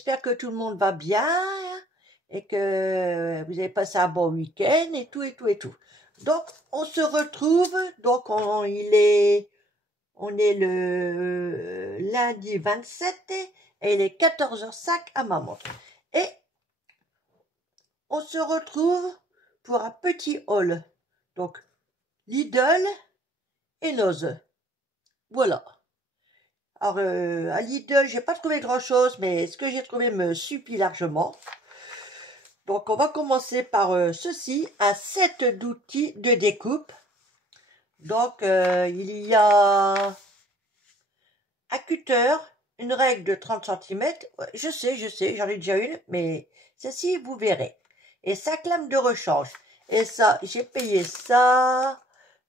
j'espère que tout le monde va bien et que vous avez passé un bon week-end et tout et tout et tout. Donc, on se retrouve, donc on est le lundi 27 et il est 14h05 à ma montre. Et on se retrouve pour un petit haul. Donc, Lidl et Noz. Voilà. Alors, à Lidl, j'ai pas trouvé grand-chose, mais ce que j'ai trouvé me suffit largement. Donc, on va commencer par ceci, un set d'outils de découpe. Donc, il y a un cutter, une règle de 30 cm. Je sais, j'en ai déjà une, mais ceci, vous verrez. Et 5 lames de rechange. Et ça, j'ai payé ça,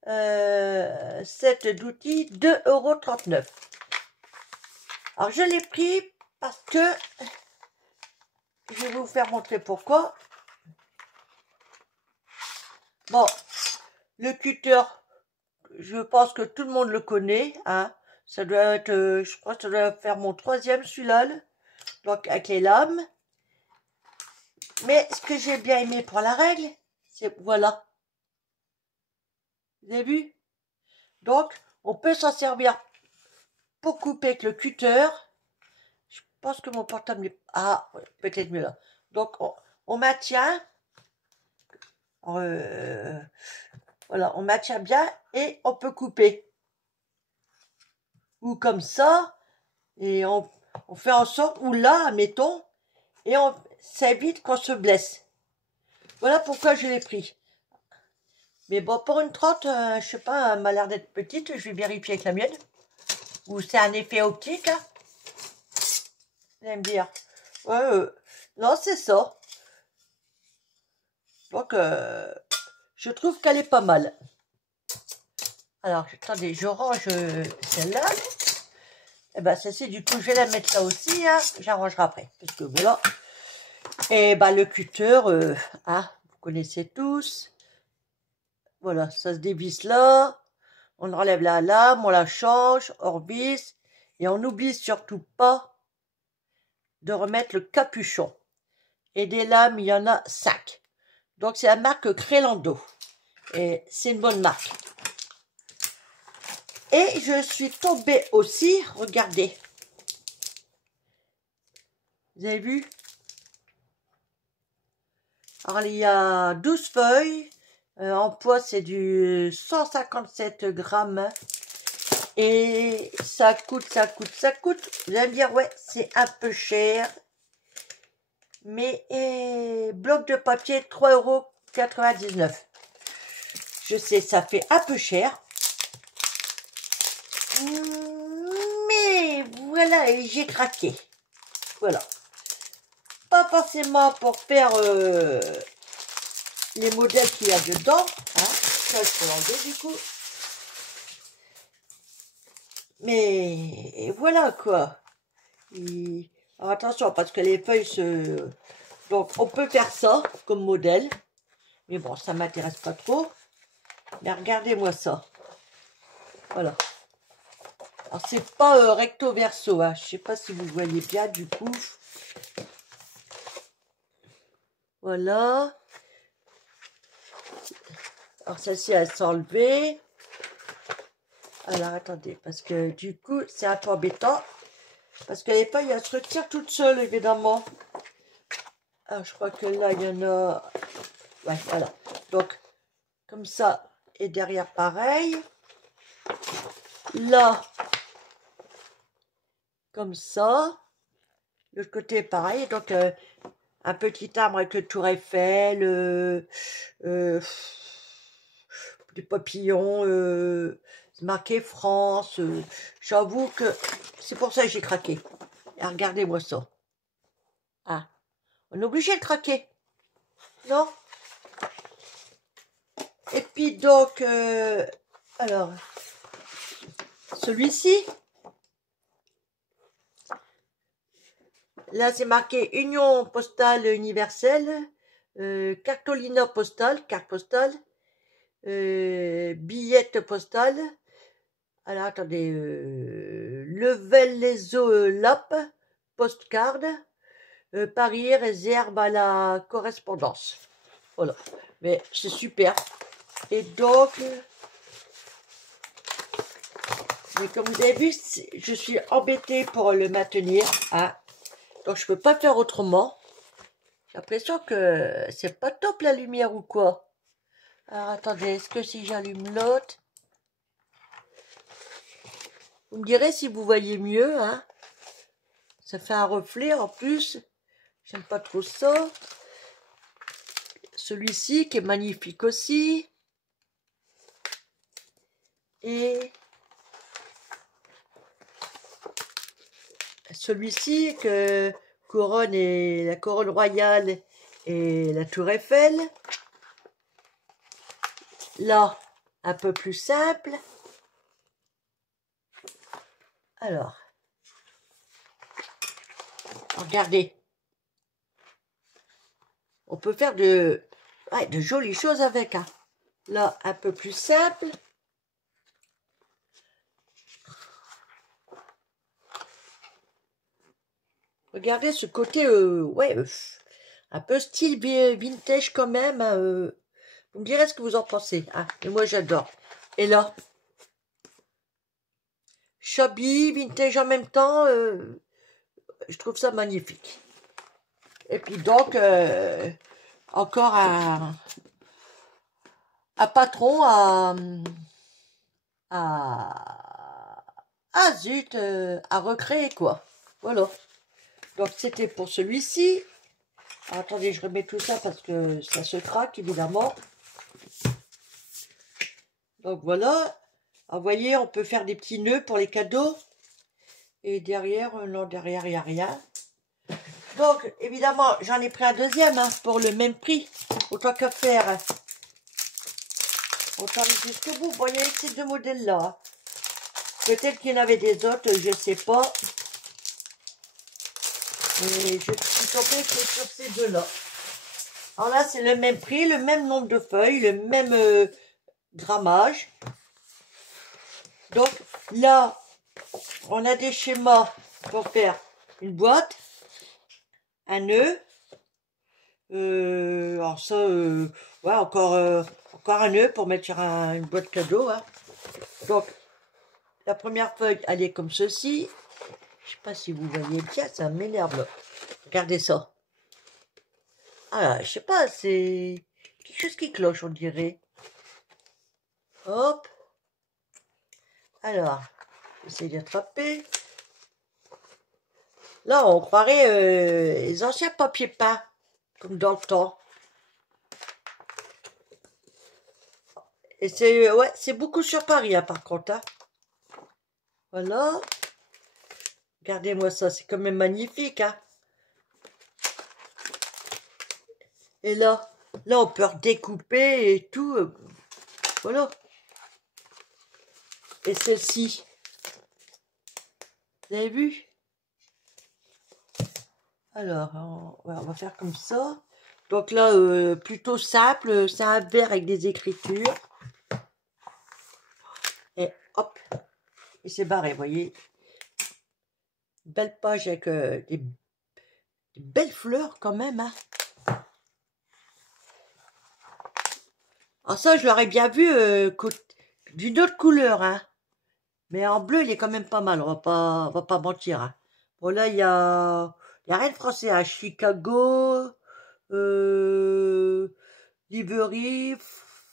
set d'outils, 2,39 €. Alors, je l'ai pris parce que, je vais vous faire montrer pourquoi. Bon, le cutter, je pense que tout le monde le connaît, hein. Ça doit être, je crois que ça doit faire mon 3e celui-là, donc avec les lames. Mais ce que j'ai bien aimé pour la règle, c'est, voilà. Vous avez vu? Donc, on peut s'en servir pour couper avec le cutter. Je pense que mon portable est... Ah, ouais, peut-être mieux là. Donc, on maintient. Voilà, on maintient bien et on peut couper. Ou comme ça. Et on fait en sorte, ou là, mettons, et ça évite qu'on se blesse. Voilà pourquoi je l'ai pris. Mais bon, pour une 30, je sais pas, elle m'a l'air d'être petite, je vais vérifier avec la mienne. Ou c'est un effet optique, hein. Vous allez me dire. Ouais, non, c'est ça. Donc, je trouve qu'elle est pas mal. Alors, attendez, je range celle-là. Et ben, celle-ci, du coup, je vais la mettre là aussi, hein. J'arrangerai après. Parce que voilà. Et ben, le cutter, hein, vous connaissez tous. Voilà, ça se dévisse là. On enlève la lame, on la change, on revisse. Et on n'oublie surtout pas de remettre le capuchon. Et des lames, il y en a 5. Donc, c'est la marque Crelando. Et c'est une bonne marque. Et je suis tombée aussi, regardez. Vous avez vu? Alors, il y a 12 feuilles. En poids, c'est du 157 grammes. Et ça coûte. Vous allez me dire, ouais, c'est un peu cher. Mais bloc de papier, 3,99 €. Je sais, ça fait un peu cher. Mais voilà, j'ai craqué. Voilà. Pas forcément pour faire les modèles qu'il y a dedans. Hein. Ça, je peux l'enlever du coup. Mais voilà quoi. Alors attention, parce que les feuilles se... Donc on peut faire ça comme modèle. Mais bon, ça m'intéresse pas trop. Mais regardez-moi ça. Voilà. Alors c'est pas recto verso. Hein. Je sais pas si vous voyez bien du coup. Voilà. Alors celle-ci, elle s'est enlevée. Alors attendez, parce que du coup, c'est un peu embêtant. Parce que les feuilles, elles se retirent toutes seules, évidemment. Alors je crois que là, il y en a... Ouais, voilà. Donc, comme ça, et derrière, pareil. Là, comme ça. L'autre côté, pareil. Donc, un petit arbre avec le Tour Eiffel, des papillons, marqué France. J'avoue que c'est pour ça que j'ai craqué. Et regardez-moi ça. Ah, on est obligé de craquer. Non? Et puis donc, alors, celui-ci. Là, c'est marqué Union Postale Universelle, Cartolina Postale, carte postale, billette postale. Alors, attendez, Level les Lap, postcard, Paris réserve à la correspondance. Voilà. Mais c'est super. Et donc, mais comme vous avez vu, je suis embêtée pour le maintenir. Hein. Donc, je peux pas faire autrement. J'ai l'impression que c'est pas top la lumière ou quoi. Alors, attendez, est-ce que si j'allume l'autre, vous me direz si vous voyez mieux, hein. Ça fait un reflet en plus. J'aime pas trop ça. Celui-ci qui est magnifique aussi. Et celui-ci que couronne et la couronne royale et la tour Eiffel. Là, un peu plus simple. Alors, regardez. On peut faire de jolies choses avec. Hein. Là, un peu plus simple. Regardez ce côté, un peu style vintage quand même. Vous me direz ce que vous en pensez. Hein. Et moi, j'adore. Et là, shabby, vintage en même temps. Je trouve ça magnifique. Et puis donc, encore un patron zut, à recréer quoi. Voilà. Donc c'était pour celui-ci. Attendez, je remets tout ça parce que ça se craque évidemment. Donc voilà. Vous voyez, on peut faire des petits nœuds pour les cadeaux. Et derrière, non, derrière, il n'y a rien. Donc, évidemment, j'en ai pris un deuxième hein, pour le même prix. Autant qu'à faire. Autant aller jusqu'au bout. Bon, il y a ces deux modèles-là. Peut-être qu'il y en avait des autres, je ne sais pas. Et je suis tombée que sur ces deux-là. Alors là, c'est le même prix, le même nombre de feuilles, le même grammage. Donc, là, on a des schémas pour faire une boîte, un nœud. Alors ça, ouais, encore un nœud pour mettre sur une boîte cadeau. Hein. Donc, la première feuille, elle est comme ceci. Je sais pas si vous voyez bien, ça m'énerve là. Regardez ça. Ah, je sais pas, c'est quelque chose qui cloche, on dirait. Hop. Alors, j'essaie d'attraper. Là, on croirait les anciens papiers peints, comme dans le temps. Et c'est ouais, c'est beaucoup sur Paris, hein, par contre. Hein. Voilà. Regardez-moi ça, c'est quand même magnifique. Hein. Et là, on peut redécouper et tout. Voilà. Et celle-ci, vous avez vu? Alors, on va faire comme ça. Donc là, plutôt simple, c'est un verre avec des écritures. Et hop, et c'est barré, vous voyez. Belle page avec des belles fleurs quand même. Hein. Alors ça, je l'aurais bien vu d'une autre couleur. Hein. Mais en bleu, il est quand même pas mal, on va pas mentir. Hein. Bon là, il y a rien de français à Chicago, Livery,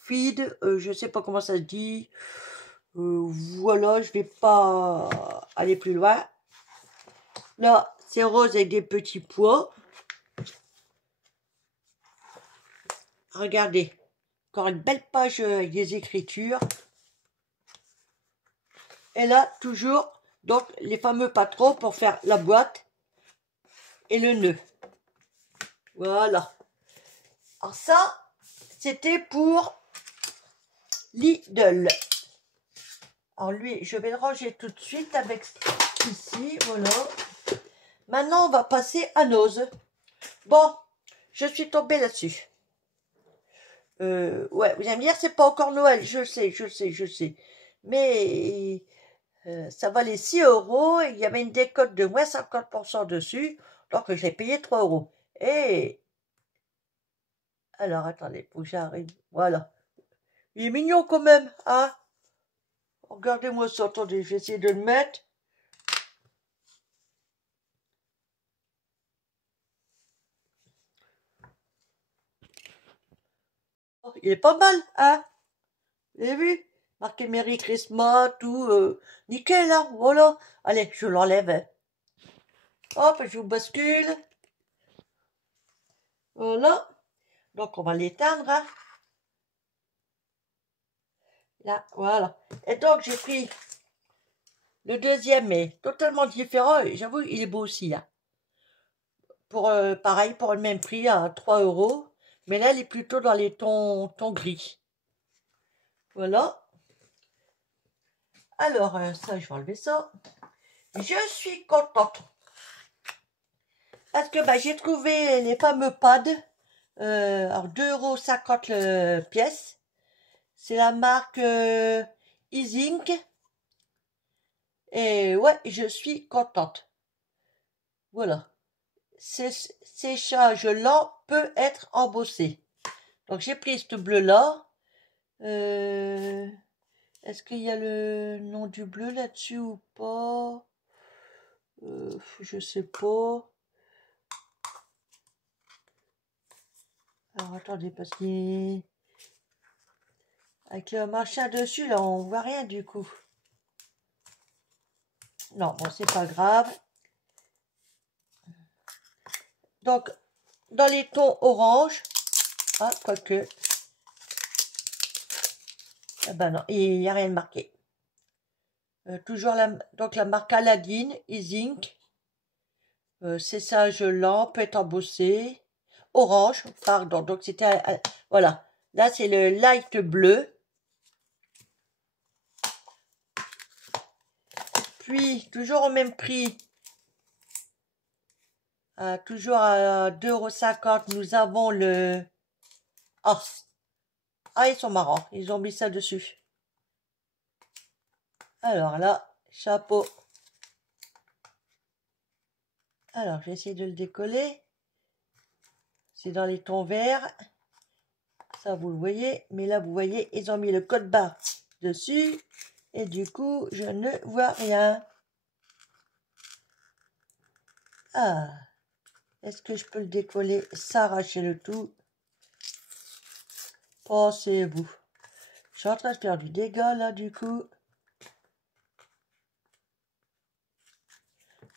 Feed, je sais pas comment ça se dit. Voilà, je vais pas aller plus loin. Là, c'est rose avec des petits pois. Regardez, encore une belle page avec des écritures. Et là, toujours, donc, les fameux patrons pour faire la boîte et le nœud. Voilà. Alors ça, c'était pour Lidl. Alors lui, je vais le ranger tout de suite avec ici, voilà. Maintenant, on va passer à Nose. Bon, je suis tombée là-dessus. Ouais, vous allez me dire, c'est pas encore Noël, je sais. Mais ça valait 6 €, et il y avait une décote de moins 50% dessus. Donc, je l'ai payé 3 euros. Et alors, attendez, faut que j'arrive. Voilà. Il est mignon quand même, hein? Regardez-moi ça, attendez, je vais essayer de le mettre. Oh, il est pas mal, hein? Vous avez vu? Marqué Merry Christmas, tout, nickel, hein? Voilà. Allez, je l'enlève. Hop, je vous bascule. Voilà. Donc, on va l'éteindre, hein? Là, voilà. Et donc, j'ai pris le deuxième, mais totalement différent. J'avoue, il est beau aussi, hein. Pour, pareil, pour le même prix, à 3 euros. Mais là, il est plutôt dans les tons gris. Voilà. Alors, ça, je vais enlever ça. Je suis contente. Parce que bah, j'ai trouvé les fameux pads. Alors, 2,50 € le pièce. C'est la marque Easink. Et ouais, je suis contente. Voilà. Séchage lent peut être embossé. Donc, j'ai pris ce bleu-là. Est-ce qu'il y a le nom du bleu là-dessus ou pas? Je sais pas. Alors attendez, parce qu'avec le machin dessus, là, on voit rien du coup. Non, bon, c'est pas grave. Donc, dans les tons orange, ah, quoique. Ah ben non, il n'y a rien de marqué. Toujours donc la marque Aladdin, Easink. Séchage lent, peut être embossé. Orange, pardon, donc c'était, voilà. Là, c'est le light bleu. Puis, toujours au même prix, toujours à 2,50 €, nous avons le... Ah, ils sont marrants, ils ont mis ça dessus. Alors là, chapeau. Alors, je vais essayer de le décoller. C'est dans les tons verts. Ça, vous le voyez. Mais là, vous voyez, ils ont mis le code barre dessus. Et du coup, je ne vois rien. Ah, est-ce que je peux le décoller, s'arracher le tout? Pensez-vous. Je suis en train de faire du dégât, là, du coup.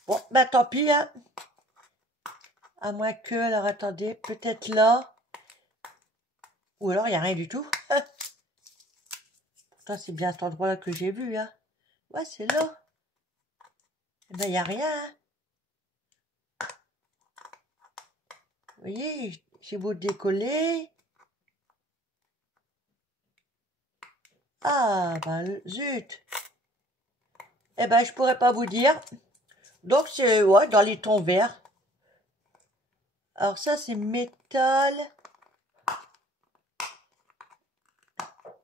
Bon, bah tant pis, hein. À moins que, alors attendez, peut-être là. Ou alors, il n'y a rien du tout. Pourtant, c'est bien cet endroit-là que j'ai vu, hein. Ouais, c'est là. Eh ben, il n'y a rien, hein. Vous voyez, j'ai beau décoller. Ah, ben, zut. Eh ben, je pourrais pas vous dire. Donc, c'est, ouais, dans les tons verts. Alors, ça, c'est métal.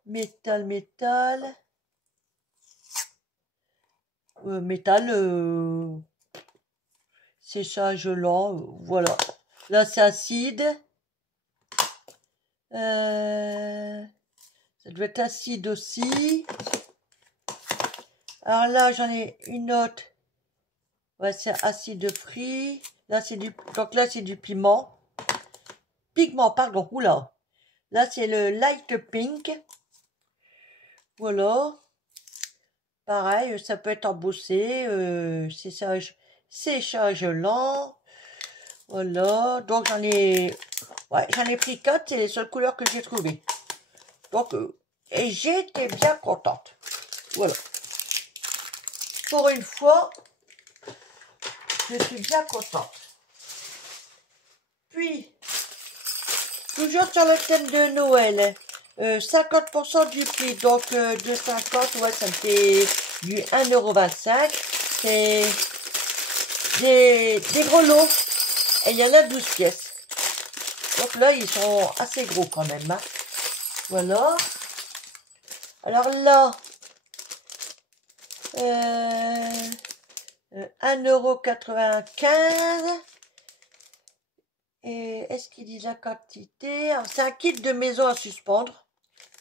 Métal, métal. Métal, séchage lent, voilà. Là, c'est acide. Ça doit être acide aussi. Alors là, j'en ai une autre. Ouais, c'est acide frit. Là, c'est du... Donc là, c'est du piment. Pigment, pardon. Oula. Là, c'est le light pink. Voilà. Pareil, ça peut être embossé. Séchage lent. Voilà. Donc, j'en ai... Ouais, j'en ai pris 4. C'est les seules couleurs que j'ai trouvées. Donc, et j'étais bien contente. Voilà. Pour une fois, je suis bien contente. Puis, toujours sur le thème de Noël, 50% du prix, donc de 50, ouais, ça me fait du 1,25 €. C'est des gros lots, et il y en a 12 pièces. Donc là, ils sont assez gros quand même, hein. Voilà. Alors là, 1,95 €. Et est-ce qu'il dit la quantité? C'est un kit de maison à suspendre.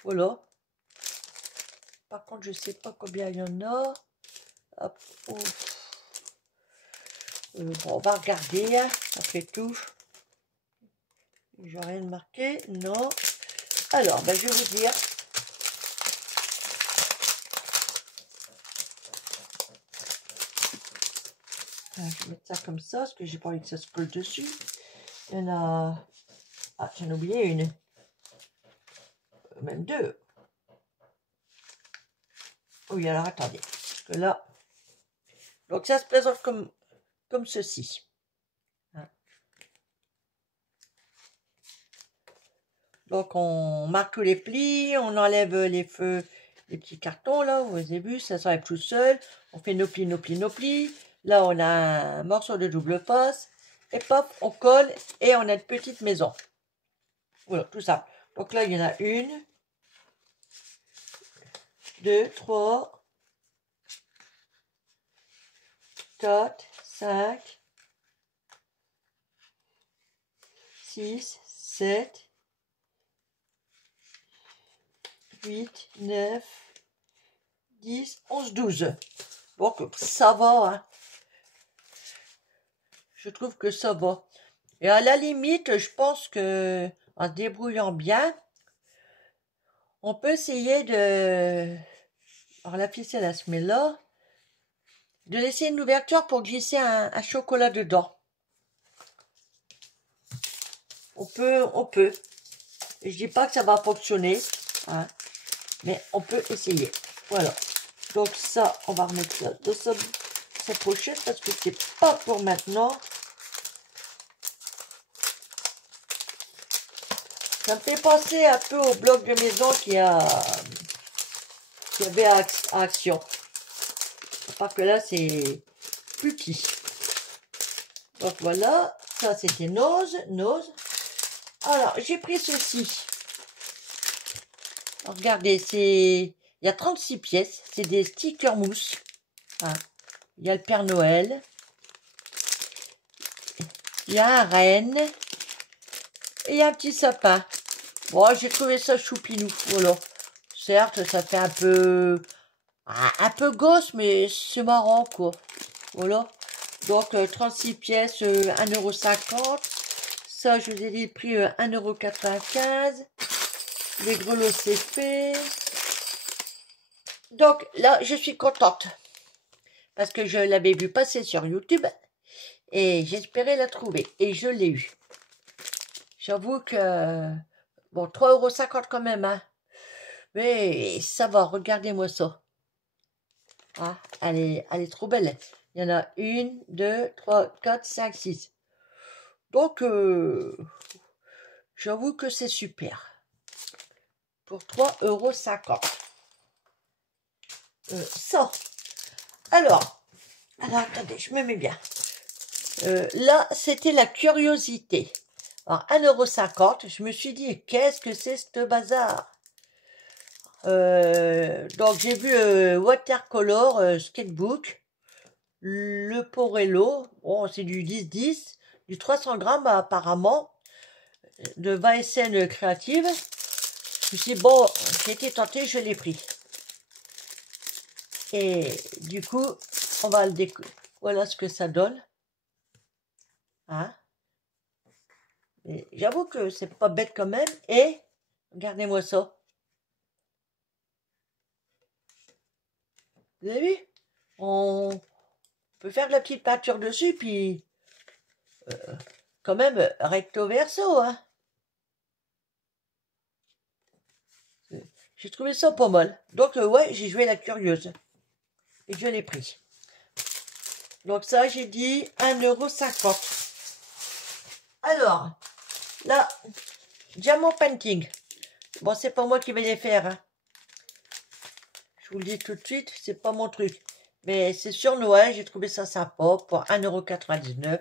Voilà. Par contre, je ne sais pas combien il y en a. Hop, bon, on va regarder, hein, après tout. J'ai rien marqué, non. Alors, ben, je vais vous dire. Je vais mettre ça comme ça, parce que j'ai pas envie que ça se colle dessus. Il y en a... Ah, j'en ai oublié une. Même deux. Oui, alors attendez. Parce que là... Donc ça se présente comme ceci. Donc on marque tous les plis, on enlève les petits cartons là, vous avez vu, ça s'enlève tout seul. On fait nos plis, nos plis, nos plis. Là on a un morceau de double face. Et pop, on colle et on a une petite maison. Voilà, tout ça. Donc là il y en a une, 2, 3, 4, 5, 6, 7, 8, 9, 10, 11, 12. Donc ça va, hein. Je trouve que ça va. Et à la limite, je pense que en se débrouillant bien, on peut essayer de... Alors la ficelle, elle se met là. De laisser une ouverture pour glisser un chocolat dedans. On peut. Et je dis pas que ça va fonctionner, hein, mais on peut essayer. Voilà. Donc ça, on va remettre ça dans sa pochette parce que c'est pas pour maintenant. Ça me fait penser un peu au bloc de maison qui avait à Action. Parce que là, c'est plus petit. Donc voilà, ça c'était Nose. Alors, j'ai pris ceci. Alors, regardez, il y a 36 pièces. C'est des stickers mousse. Hein. Il y a le Père Noël. Il y a un renne. Et il y a un petit sapin. Bon, j'ai trouvé ça choupinou. Voilà. Certes, ça fait un peu gosse, mais c'est marrant, quoi. Voilà. Donc, 36 pièces, 1,50 €. Ça, je vous ai dit, prix 1,95 €. Les grelots, c'est fait. Donc, là, je suis contente. Parce que je l'avais vu passer sur YouTube. Et j'espérais la trouver. Et je l'ai eu. J'avoue que... Bon, 3,50 € quand même, hein. Mais ça va, regardez-moi ça. Ah, elle est trop belle. Il y en a 1, 2, 3, 4, 5, 6. Donc, j'avoue que c'est super. Pour 3,50 €. Ça. Alors, attendez, je me mets bien. Là, c'était la curiosité. Alors, 1,50 €. Je me suis dit, qu'est-ce que c'est ce bazar? Donc, j'ai vu Watercolor Sketchbook. Le Porello. Bon, c'est du 10-10. Du 300 grammes, apparemment. De Vaesen Créative. Je me suis dit, bon, j'ai été tentée, je l'ai pris. Et du coup, on va le découper. Voilà ce que ça donne. Hein? J'avoue que c'est pas bête quand même. Et, regardez-moi ça. Vous avez vu? On peut faire de la petite peinture dessus, puis quand même recto verso, hein. J'ai trouvé ça pas mal. Donc, ouais, j'ai joué la curieuse. Et je l'ai pris. Donc ça, j'ai dit 1,50 €. Alors, là, Diamond Painting. Bon, c'est pas moi qui vais les faire, hein. Je vous le dis tout de suite, c'est pas mon truc. Mais c'est sur Noël, j'ai trouvé ça sympa pour 1,99 €.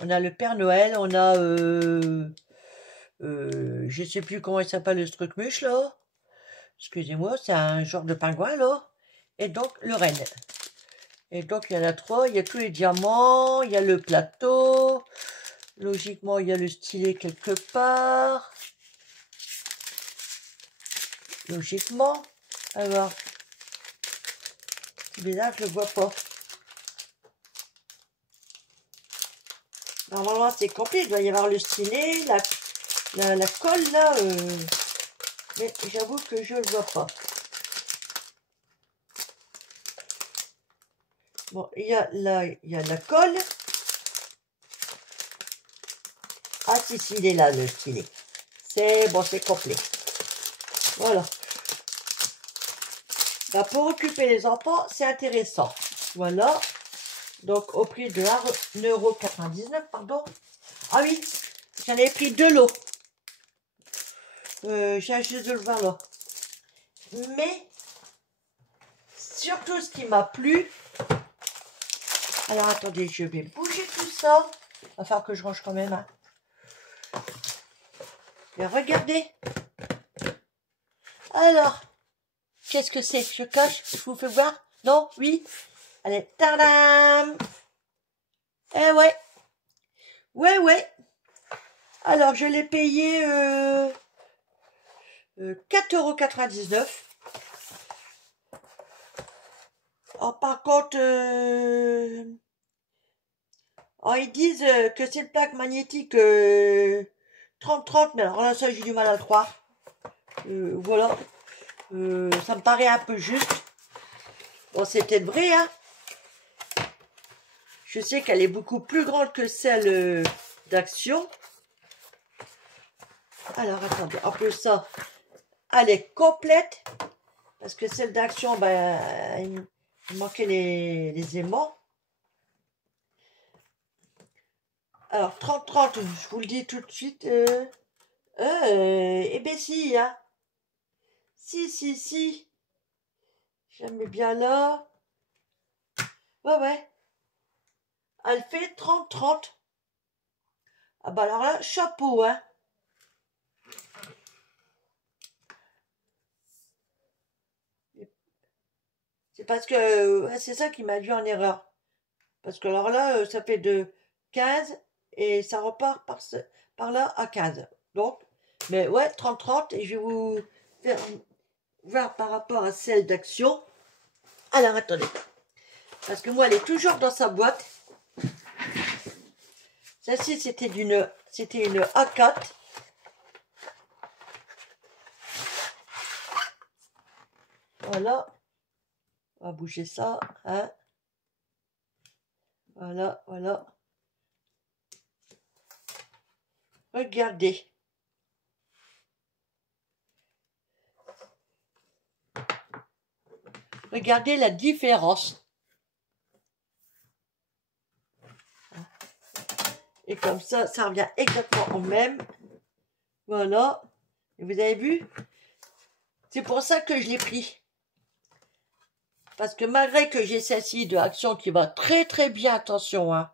On a le Père Noël, on a... je sais plus comment il s'appelle le truc-muche, là. Excusez-moi, c'est un genre de pingouin, là. Et donc, le renne. Et donc, il y en a 3. Il y a tous les diamants. Il y a le plateau. Logiquement, il y a le stylet quelque part. Logiquement. Alors, c'est bizarre, je le vois pas. Normalement, c'est complet. Il doit y avoir le stylet, la colle, là. Mais j'avoue que je le vois pas. Bon, il y a la colle. Ah, si, il est là, le stylet. C'est bon, c'est complet. Voilà. Bah, pour occuper les enfants, c'est intéressant. Voilà. Donc, au prix de 1,99 €, pardon. Ah oui, j'en ai pris 2 lots. J'ai acheté de le voir là. Mais, surtout ce qui m'a plu. Alors, attendez, je vais bouger tout ça. Il va falloir que je range quand même. Hein. Mais regardez. Alors, qu'est-ce que c'est? Je cache, je vous fais voir? Non? Oui? Allez, tadam! Eh ouais. Ouais, ouais. Alors, je l'ai payé 4,99 €. Oh, par contre, oh, ils disent que c'est le plaque magnétique 30-30, mais alors là, ça, j'ai du mal à le croire. Voilà. Ça me paraît un peu juste. Bon, c'est peut-être vrai, hein. Je sais qu'elle est beaucoup plus grande que celle d'Action. Alors, attendez. En plus, ça, elle est complète. Parce que celle d'Action, ben, il manquait les aimants. Alors, 30-30, je vous le dis tout de suite. Eh ben si, hein. Si. J'aime bien là. Ouais. Elle fait 30-30. Ah bah alors là, chapeau, hein. C'est parce que c'est ça qui m'a dû en erreur. Parce que alors là, ça fait de 15 et ça repart par là à 15. Donc, mais ouais, 30-30 et je vais vous faire voir par rapport à celle d'Action. Alors, attendez. Parce que moi, elle est toujours dans sa boîte. Celle-ci, c'était une A4. Voilà. On va bouger ça. Hein. Voilà. Regardez. Regardez la différence. Et comme ça revient exactement au même. Voilà. Et vous avez vu? C'est pour ça que je l'ai pris. Parce que malgré que j'ai celle-ci de Action qui va très très bien, attention, hein,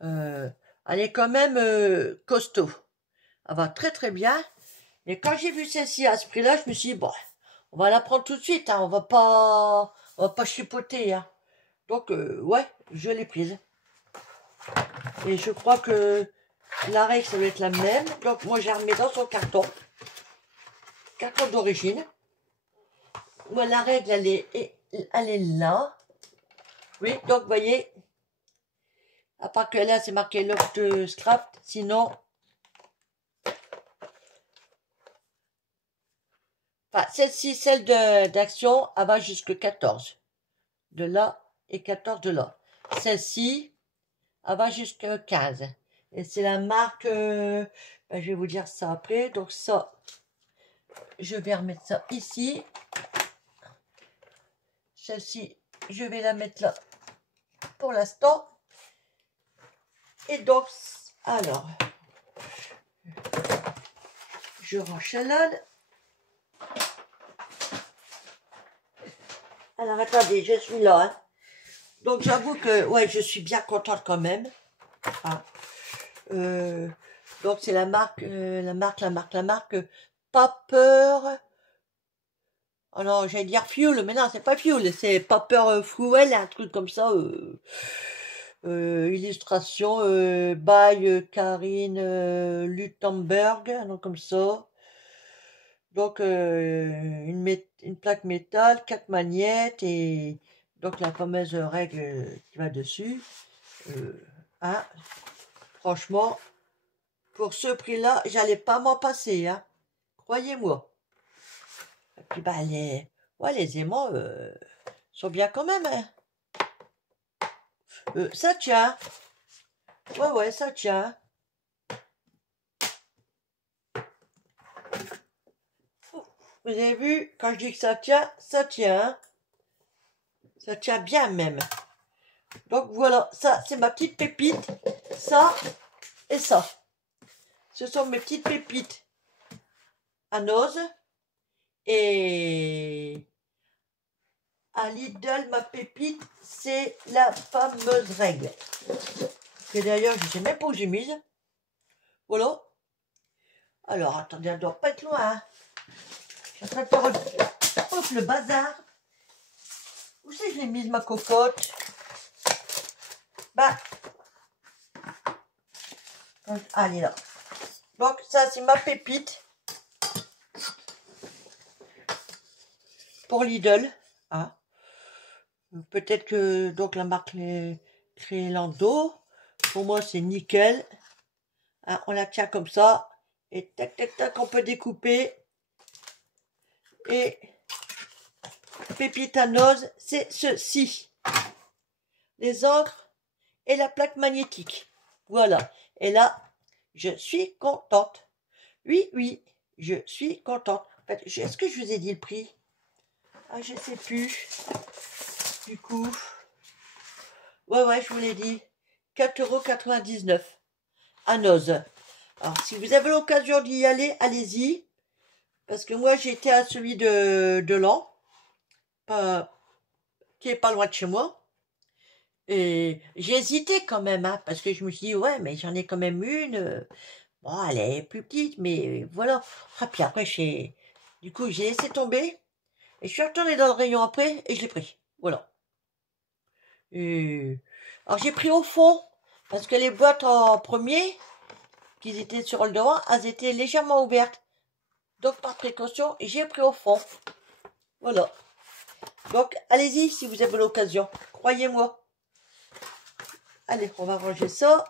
elle est quand même costaud. Elle va très très bien. Mais quand j'ai vu celle-ci à ce prix-là, je me suis dit, bon, on va la prendre tout de suite, hein, on va pas chipoter. Hein. Donc, ouais, je l'ai prise. Et je crois que la règle, ça va être la même. Donc, moi, j'ai remis dans son carton. Carton d'origine. Moi, la règle, elle est là. Oui, donc, vous voyez, à part que là, c'est marqué Loft Scrap, sinon... Enfin, celle-ci, celle d'Action, elle va jusque 14. De là et 14 de là. Celle-ci, elle va jusque 15. Et c'est la marque... je vais vous dire ça après. Donc ça, je vais remettre ça ici. Celle-ci, je vais la mettre là pour l'instant. Et donc, alors, je range celle-là. Alors, attendez, je suis là. Hein. Donc, j'avoue que, ouais, je suis bien contente quand même. Ah. Donc, c'est la marque, Pas peur. Oh non, j'allais dire Fuel, mais non, c'est pas Fuel, c'est Pas peur Fuel, un truc comme ça. illustration by Karine Luttenberg, un nom comme ça. Donc une plaque métal, 4 magnettes et donc la fameuse règle qui va dessus. Hein, franchement, pour ce prix-là, j'allais pas m'en passer, hein, croyez-moi. Et puis bah les aimants sont bien quand même, hein. Ça tient. Ouais, ça tient. Vous avez vu, quand je dis que ça tient, ça tient. Ça tient bien même. Donc voilà, ça c'est ma petite pépite. Ça et ça. Ce sont mes petites pépites à Noz. Et à Lidl, ma pépite, c'est la fameuse règle. Que d'ailleurs, je ne sais même pas où j'ai mise. Voilà. Alors, attendez, elle ne doit pas être loin. Hein. Je suis en train de faire le bazar. Où c'est que je l'ai mise, ma cocotte? Bah. Allez, là. Donc, ça, c'est ma pépite. Pour Lidl. Hein. Peut-être que donc la marque Crélando. Pour moi, c'est nickel. Hein, on la tient comme ça. Et tac, tac, tac, on peut découper. Et pépite à Noz, c'est ceci. Les encres et la plaque magnétique. Voilà. Et là, je suis contente. Oui, je suis contente. En fait, est-ce que je vous ai dit le prix? Ah, je sais plus. Du coup, ouais, je vous l'ai dit. 4,99 € à Noz. Alors, si vous avez l'occasion d'y aller, allez-y. Parce que moi, j'étais à celui de Lens, qui est pas loin de chez moi. Et j'ai hésité quand même, hein, parce que je me suis dit, ouais, mais j'en ai quand même une. Bon, elle est plus petite, mais voilà. Ah, puis après, du coup, j'ai laissé tomber. Et je suis retournée dans le rayon après, et je l'ai pris. Voilà. Alors, j'ai pris au fond, parce que les boîtes en premier, qui étaient sur le devant, elles étaient légèrement ouvertes. Donc, par précaution, j'ai pris au fond. Voilà. Donc, allez-y si vous avez l'occasion. Croyez-moi. Allez, on va ranger ça.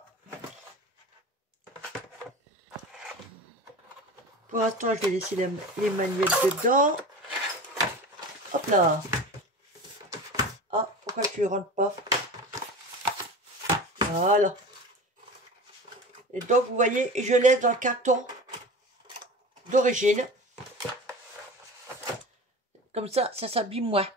Pour l'instant, je vais laisser les magnettes dedans. Hop là. Ah, pourquoi tu ne rentres pas? Voilà. Et donc, vous voyez, je laisse dans le carton d'origine. Comme ça s'abîme moins.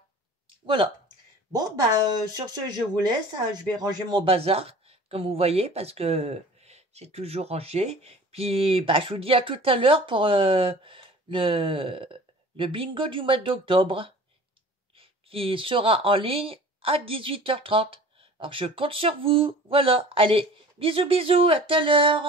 Voilà. Bon, bah, sur ce, je vous laisse. Hein, je vais ranger mon bazar, comme vous voyez, parce que c'est toujours rangé. Puis, bah, je vous dis à tout à l'heure pour le bingo du mois d'octobre, qui sera en ligne à 18h30. Alors, je compte sur vous. Voilà. Allez, bisous, à tout à l'heure.